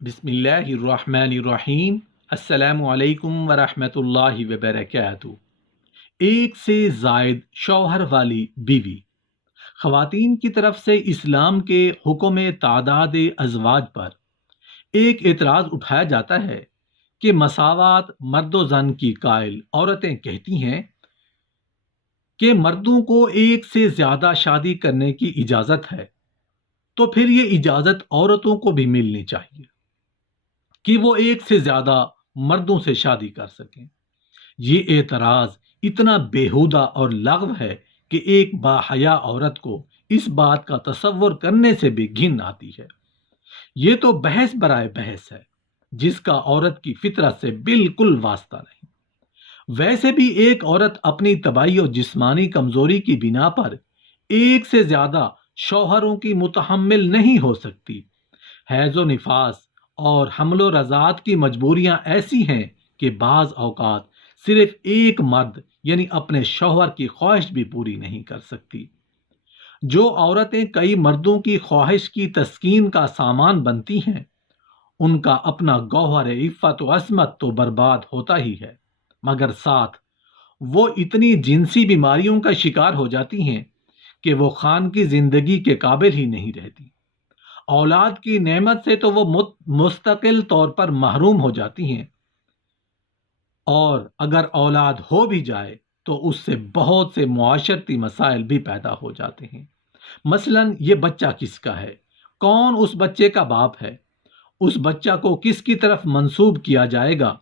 بسم اللہ الرحمن الرحیم۔ السلام علیکم ورحمۃ اللہ وبرکاتہ۔ ایک سے زائد شوہر والی بیوی۔ خواتین کی طرف سے اسلام کے حکم تعداد ازواج پر ایک اعتراض اٹھایا جاتا ہے کہ مساوات مرد و زن کی قائل عورتیں کہتی ہیں کہ مردوں کو ایک سے زیادہ شادی کرنے کی اجازت ہے، تو پھر یہ اجازت عورتوں کو بھی ملنی چاہیے کہ وہ ایک سے زیادہ مردوں سے شادی کر سکیں۔ یہ اعتراض اتنا بیہودہ اور لغو ہے کہ ایک باحیا عورت کو اس بات کا تصور کرنے سے بھی گھن آتی ہے۔ یہ تو بحث برائے بحث ہے جس کا عورت کی فطرت سے بالکل واسطہ نہیں۔ ویسے بھی ایک عورت اپنی طبعی اور جسمانی کمزوری کی بنا پر ایک سے زیادہ شوہروں کی متحمل نہیں ہو سکتی۔ حیض و نفاس اور حمل و رضاعت کی مجبوریاں ایسی ہیں کہ بعض اوقات صرف ایک مرد یعنی اپنے شوہر کی خواہش بھی پوری نہیں کر سکتی۔ جو عورتیں کئی مردوں کی خواہش کی تسکین کا سامان بنتی ہیں، ان کا اپنا گوہر عفت و عصمت تو برباد ہوتا ہی ہے، مگر ساتھ وہ اتنی جنسی بیماریوں کا شکار ہو جاتی ہیں کہ وہ خان کی زندگی کے قابل ہی نہیں رہتی۔ اولاد کی نعمت سے تو وہ مستقل طور پر محروم ہو جاتی ہیں، اور اگر اولاد ہو بھی جائے تو اس سے بہت سے معاشرتی مسائل بھی پیدا ہو جاتے ہیں۔ مثلا یہ بچہ کس کا ہے، کون اس بچے کا باپ ہے، اس بچہ کو کس کی طرف منسوب کیا جائے گا،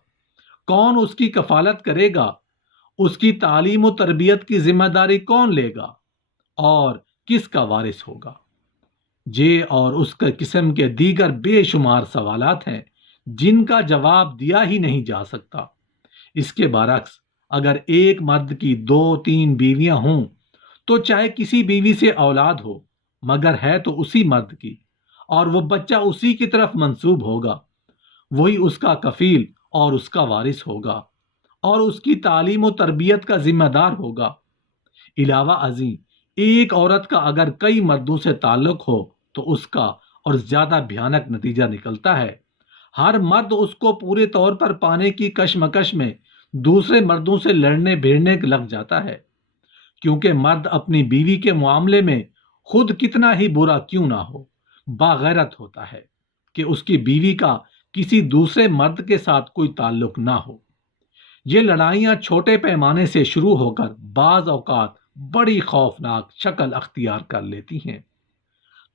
کون اس کی کفالت کرے گا، اس کی تعلیم و تربیت کی ذمہ داری کون لے گا، اور کس کا وارث ہوگا۔ یہ اور اس کے قسم کے دیگر بے شمار سوالات ہیں جن کا جواب دیا ہی نہیں جا سکتا۔ اس کے برعکس اگر ایک مرد کی 2-3 بیویاں ہوں تو چاہے کسی بیوی سے اولاد ہو، مگر ہے تو اسی مرد کی، اور وہ بچہ اسی کی طرف منسوب ہوگا، وہی اس کا کفیل اور اس کا وارث ہوگا، اور اس کی تعلیم و تربیت کا ذمہ دار ہوگا۔ علاوہ ازیں ایک عورت کا اگر کئی مردوں سے تعلق ہو تو اس کا اور زیادہ بھیانک نتیجہ نکلتا ہے۔ ہر مرد اس کو پورے طور پر پانے کی کشمکش میں دوسرے مردوں سے لڑنے بھیڑنے لگ جاتا ہے، کیونکہ مرد اپنی بیوی کے معاملے میں خود کتنا ہی برا کیوں نہ ہو، باغیرت ہوتا ہے کہ اس کی بیوی کا کسی دوسرے مرد کے ساتھ کوئی تعلق نہ ہو۔ یہ لڑائیاں چھوٹے پیمانے سے شروع ہو کر بعض اوقات بڑی خوفناک شکل اختیار کر لیتی ہیں۔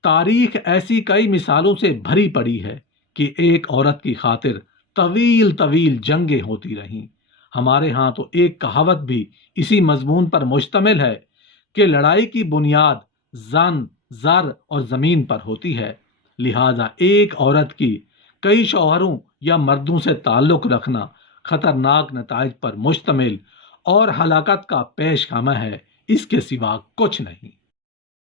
تاریخ ایسی کئی مثالوں سے بھری پڑی ہے کہ ایک عورت کی خاطر طویل طویل جنگیں ہوتی رہیں۔ ہمارے ہاں تو ایک کہاوت بھی اسی مضمون پر مشتمل ہے کہ لڑائی کی بنیاد زن، زر اور زمین پر ہوتی ہے، لہذا ایک عورت کی کئی شوہروں یا مردوں سے تعلق رکھنا خطرناک نتائج پر مشتمل اور ہلاکت کا پیش خیمہ ہے، اس کے سوا کچھ نہیں۔